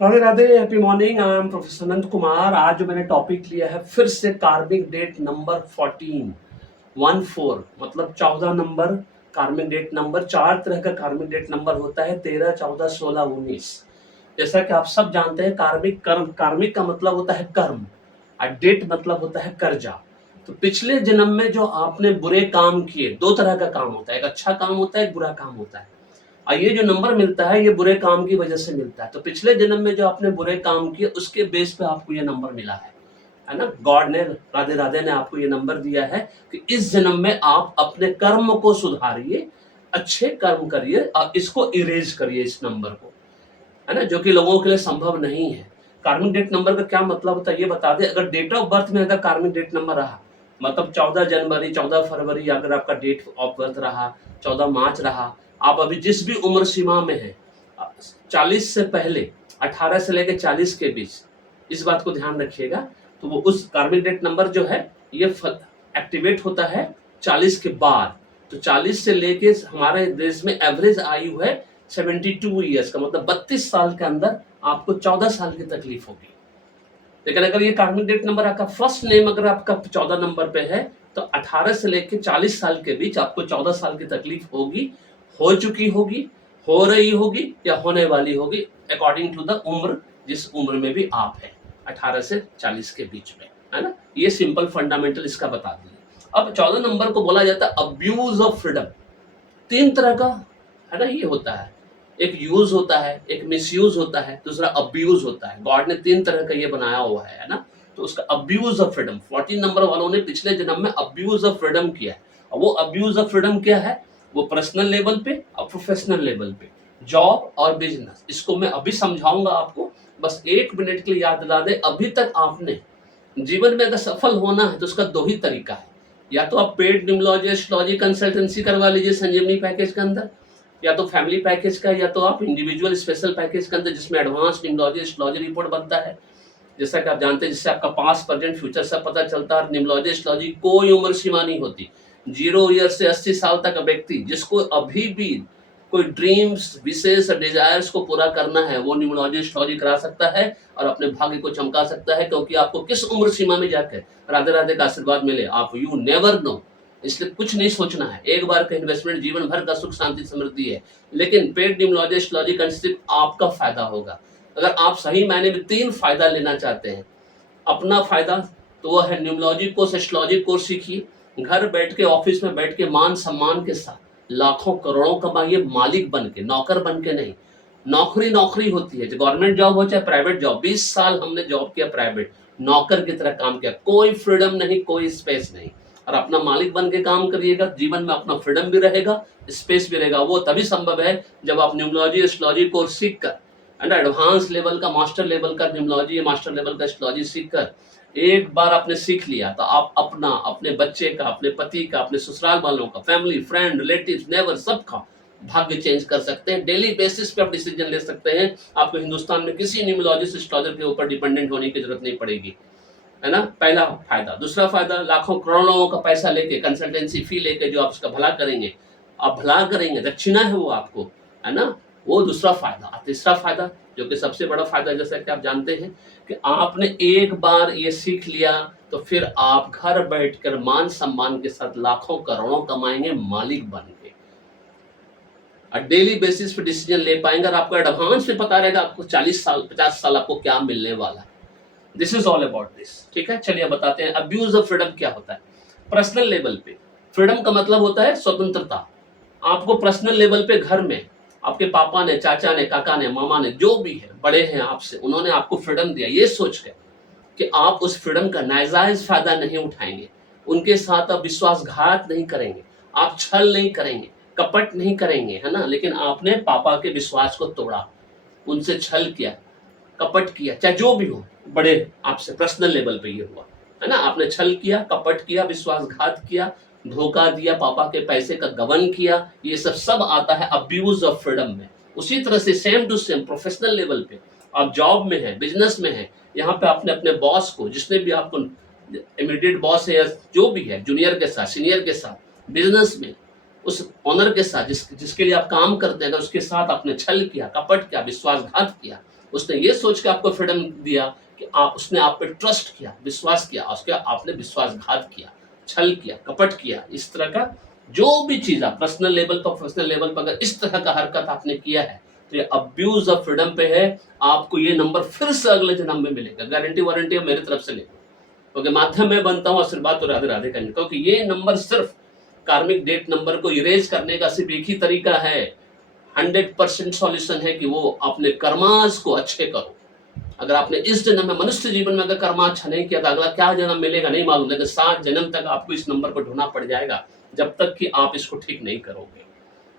Radhe Radhe, happy morning. I am professor Anant Kumar. आज जो मैंने टॉपिक लिया है फिर से कार्मिक डेट नंबर 14 मतलब 14 नंबर कार्मिक डेट नंबर। 4 तरह का कार्मिक डेट नंबर होता है, 13, 14, 16, 19। जैसा कि आप सब जानते हैं, कार्मिक कर्म, कार्मिक का मतलब होता है कर्म और डेट मतलब होता है कर्जा। तो पिछले जन्म में जो आपने बुरे काम किए, दो तरह का काम होता है, एक अच्छा काम होता है, एक बुरा काम होता है। और ये जो नंबर मिलता है ये बुरे काम की वजह से मिलता है। तो पिछले जन्म में जो आपने बुरे काम किए उसके बेस पे आपको ये नंबर मिला है ना। गॉड ने, राधे राधे ने आपको ये नंबर दिया है कि इस जन्म में आप अपने कर्म को सुधारिए, अच्छे कर्म करिए और इसको इरेज करिए, इस नंबर को, है ना, जो कि लोगों के लिए संभव नहीं है। कार्मिक डेट नंबर का क्या मतलब होता है ये बता दे। अगर डेट ऑफ बर्थ में अगर कार्मिक डेट नंबर रहा, मतलब 14 जनवरी, 14 फरवरी अगर आपका डेट ऑफ बर्थ रहा, 14 मार्च रहा, आप अभी जिस भी उम्र सीमा में है, 40 से पहले, 18 से लेकर 40 के बीच, इस बात को ध्यान रखिएगा। तो वो उस कार्मिक डेट नंबर जो है ये एक्टिवेट होता है 40 के बाद। तो 40 से लेके हमारे देश में एवरेज आयु है 72 ईयर्स का, मतलब 32 साल के अंदर आपको 14 साल की तकलीफ होगी। लेकिन अगर ये कार्मिक डेट नंबर आपका फर्स्ट नेम अगर आपका 14 नंबर पे है तो 18 से लेकर 40 साल के बीच आपको 14 साल की तकलीफ होगी, हो चुकी होगी, हो रही होगी या होने वाली होगी, अकॉर्डिंग टू द उम्र, जिस उम्र में भी आप हैं, 18 से 40 के बीच में, है ना। ये सिंपल फंडामेंटल इसका बता दिए। अब 14 नंबर को बोला जाता है अब्यूज ऑफ फ्रीडम। तीन तरह का, है ना, ये होता है। एक यूज होता है, एक मिसयूज होता है, दूसरा अब्यूज होता है। गॉड ने तीन तरह का ये बनाया हुआ है ना। तो उसका अब्यूज ऑफ फ्रीडम, 14 नंबर वालों ने पिछले जन्म में अब्यूज ऑफ फ्रीडम किया है। और वो अब्यूज ऑफ फ्रीडम क्या है, वो पर्सनल लेवल पे और प्रोफेशनल लेवल पे, जॉब और बिजनेस। इसको मैं अभी समझाऊंगा आपको, बस 1 मिनट के लिए याद दिला दे। अभी तक आपने जीवन में अगर सफल होना है तो उसका दो ही तरीका है, या तो आप पेड न्यूमरोलॉजी एस्ट्रोलॉजी कंसल्टेंसी करवा लीजिए संजीवनी पैकेज के अंदर, या तो फैमिली पैकेज का, या तो आप इंडिविजुअल स्पेशल पैकेज के अंदर जिसमें एडवांस न्यूमरोलॉजी एस्ट्रोलॉजी रिपोर्ट बनता है। जैसा कि आप जानते हैं, जिससे आपका पास्ट प्रेजेंट फ्यूचर सब पता चलता है। न्यूमरोलॉजी एस्ट्रोलॉजी कोई उम्र सीमा नहीं होती। 0 ईयर से 80 साल तक का व्यक्ति जिसको अभी भी कोई ड्रीम्स, विशेष डिजायर्स को पूरा करना है, वो न्यूमरोलॉजी एस्ट्रोलॉजी करा सकता है और अपने भाग्य को चमका सकता है। क्योंकि आपको किस उम्र सीमा में जाकर राधे राधे का आशीर्वाद मिले, आप यू नेवर नो। इसलिए कुछ नहीं सोचना है, एक बार का इन्वेस्टमेंट जीवन भर का सुख शांति समृद्धि है। लेकिन पेड न्यूमरोलॉजी एस्ट्रोलॉजी का सिर्फ आपका फायदा होगा। अगर आप सही मायने में 3 फायदा लेना चाहते हैं। अपना फायदा तो वह है न्यूमरोलॉजी कोर्स, एस्ट्रोलॉजी कोर्स सीखिए, घर बैठ के, ऑफिस में बैठ के मान सम्मान के साथ लाखों करोड़ों कमाइए, मालिक बन के, नौकर बन के नहीं। नौकरी नौकरी होती है, गवर्नमेंट जॉब हो चाहे प्राइवेट जॉब। 20 साल हमने जॉब किया प्राइवेट, नौकर की तरह काम किया, कोई फ्रीडम नहीं, कोई स्पेस नहीं। और अपना मालिक बन के काम करिएगा, जीवन में अपना फ्रीडम भी रहेगा, स्पेस भी रहेगा। वो तभी संभव है जब आप न्यूमरोलॉजी एस्ट्रोलॉजी कोर्स सीख कर, एंड एडवांस लेवल का, मास्टर लेवल का न्यूमरोलॉजी, मास्टर लेवल का एस्ट्रोलॉजी सीख कर एक बार आपने सीख लिया तो आप अपना, अपने बच्चे का, अपने पति का, अपने ससुराल वालों का, फैमिली, फ्रेंड, रिलेटिव्स, नेबर, सबका भाग्य चेंज कर सकते हैं। डेली बेसिस पे आप डिसीजन ले सकते हैं। आपको हिंदुस्तान में किसी न्यूमरोलॉजिस्ट, एस्ट्रोलॉजर के ऊपर डिपेंडेंट होने की जरूरत नहीं पड़ेगी, है ना। पहला फायदा। दूसरा फायदा, लाखों करोड़ों का पैसा लेके, कंसल्टेंसी फी लेके जो आप उसका भला करेंगे, आप भला करेंगे, दक्षिणा है वो आपको, है ना, वो दूसरा फायदा। तीसरा फायदा जो कि सबसे बड़ा फायदा, जैसा कि आप जानते हैं कि आपने एक बार ये सीख लिया तो फिर आप घर बैठकर मान सम्मान के साथ लाखों करोड़ों कमाएंगे, मालिक बन के, और डेली बेसिस पे डिसीजन ले पाएंगे। और आपको एडवांस में पता रहेगा आपको 40 साल, 50 साल आपको क्या मिलने वाला है। This is all about this, ठीक है। चलिए बताते हैं अब्यूज ऑफ फ्रीडम क्या होता है। पर्सनल लेवल पे फ्रीडम का मतलब होता है स्वतंत्रता। आपको पर्सनल लेवल पे घर में आपके पापा ने, चाचा ने, काका ने, मामा ने, जो भी है, बड़े हैं आपसे, उन्होंने आपको फ्रीडम दिया, ये सोच कर कि आप उस फ्रीडम का नाजायज फायदा नहीं उठाएंगे, उनके साथ आप विश्वासघात नहीं करेंगे, आप छल नहीं करेंगे, कपट नहीं करेंगे, है ना। लेकिन आपने पापा के विश्वास को तोड़ा, उनसे छल किया, कपट किया, चाहे जो भी हो, बड़े आपसे पर्सनल लेवल पे ये हुआ, है ना। आपने छल किया, कपट किया, विश्वासघात किया, धोखा दिया, पापा के पैसे का गबन किया, ये सब आता है अब्यूज ऑफ फ्रीडम में। उसी तरह से same to same professional level पे, आप जॉब में है, बिजनेस में है, यहाँ पे आपने अपने बॉस को, जिसने भी आपको इमीडिएट बॉस है या जो भी है, जूनियर के साथ, सीनियर के साथ, बिजनेस में उस ऑनर के साथ जिसके लिए आप काम करते हैं, उसके साथ आपने छल किया, कपट किया, विश्वासघात किया, उसने ये सोच के आपको फ्रीडम दिया कि उसने आप पे ट्रस्ट किया, विश्वास किया, उसके आपने विश्वासघात किया, छल किया, कपट किया। इस तरह का जो भी चीज आप पर्सनल लेवल पर, प्रोफेशनल लेवल पर अगर इस तरह का हरकत आपने किया है तो ये अब्यूज ऑफ फ्रीडम पे है। आपको ये नंबर फिर से अगले जन्म में मिलेगा, गारंटी वारंटी मेरी तरफ से लेकर, क्योंकि माध्यम में बनता हूँ आशीर्वाद तो राधे राधे करने, क्योंकि ये नंबर सिर्फ कार्मिक डेट नंबर को इरेज करने का सिर्फ एक ही तरीका है, 100% सॉल्यूशन है कि वो अपने कर्मास को अच्छे करो। अगर आपने इस जन्म में, मनुष्य जीवन में अगर कर्मा अच्छा नहीं किया तो अगला क्या जन्म मिलेगा नहीं मालूम, लेकिन 7 जन्म तक आपको इस नंबर को ढूंढना पड़ जाएगा जब तक कि आप इसको ठीक नहीं करोगे।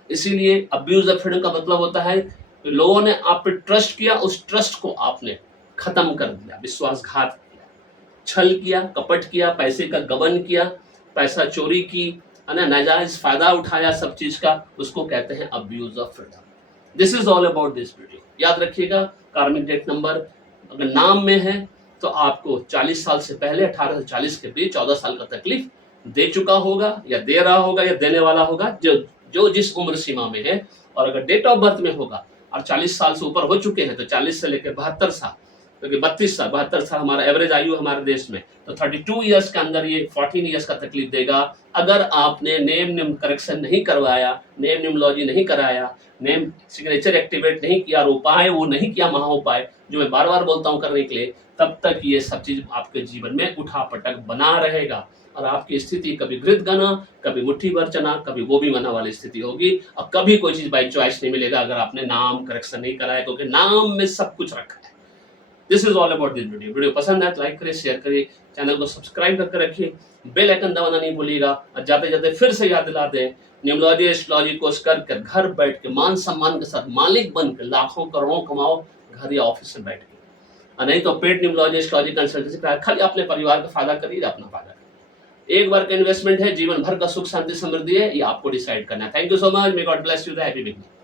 इसीलिए अब्यूज ऑफ फ्रीडम का मतलब होता है लोगों ने आप पे ट्रस्ट किया, उस ट्रस्ट को आपने खत्म कर दिया, विश्वासघात किया, छल किया, कपट किया, पैसे का गबन किया, पैसा चोरी की, है ना, नाजायज फायदा उठाया सब चीज का, उसको कहते हैं abuse of freedom. This is all about this video. याद रखिएगा, कार्मिक डेट नंबर अगर नाम में है तो आपको 40 साल से पहले 18 से 40 के बीच 14 साल का तकलीफ दे चुका होगा या दे रहा होगा या देने वाला होगा, जो जिस उम्र सीमा में है। और अगर डेट ऑफ बर्थ में होगा और 40 साल से ऊपर हो चुके हैं तो 40 से लेकर 72 साल, क्योंकि 32 साल 72 साल हमारा एवरेज आयु हमारे देश में, तो 32 ईयर्स के अंदर ये 14 ईयर्स का तकलीफ देगा। अगर आपने नेम निम करेक्शन नहीं करवाया, नेम निमोलॉजी नहीं कराया, नेम सिग्नेचर एक्टिवेट नहीं किया और उपाय वो नहीं किया, महा उपाय जो मैं बार बार बोलता हूँ करने के लिए, तब तक ये सब चीज आपके जीवन में उठापटक बना रहेगा और आपकी स्थिति कभी घृत गना, कभी मुट्ठी भर चना, कभी गोभी मना वाली स्थिति होगी और कभी कोई चीज बाई चॉइस नहीं मिलेगा अगर आपने नाम करेक्शन नहीं कराया, क्योंकि नाम में सब कुछ रखा है। This is all about this video. Video पसंद है तो लाइक करिए, शेयर करिए, चैनल को सब्सक्राइब करके रखिए, बेल आइकन दबाना नहीं भूलिएगा। और जाते जाते फिर से याद दिला दें, न्यूमरोलॉजी एस्ट्रोलॉजी कोर्स कर घर बैठ के मान सम्मान के साथ मालिक बन के लाखों करोड़ों कमाओ, घर या ऑफिस से बैठ के। और नहीं तो पेड न्यूमरोलॉजी एस्ट्रोलॉजी कंसल्टेंसी का खाली अपने परिवार का फायदा करिए, अपना फायदा करिए। एक बार का इन्वेस्टमेंट है, जीवन भर का सुख शांति समृद्धि है, ये आपको डिसाइड करना है। Thank you so much, may God bless you, happy beginning.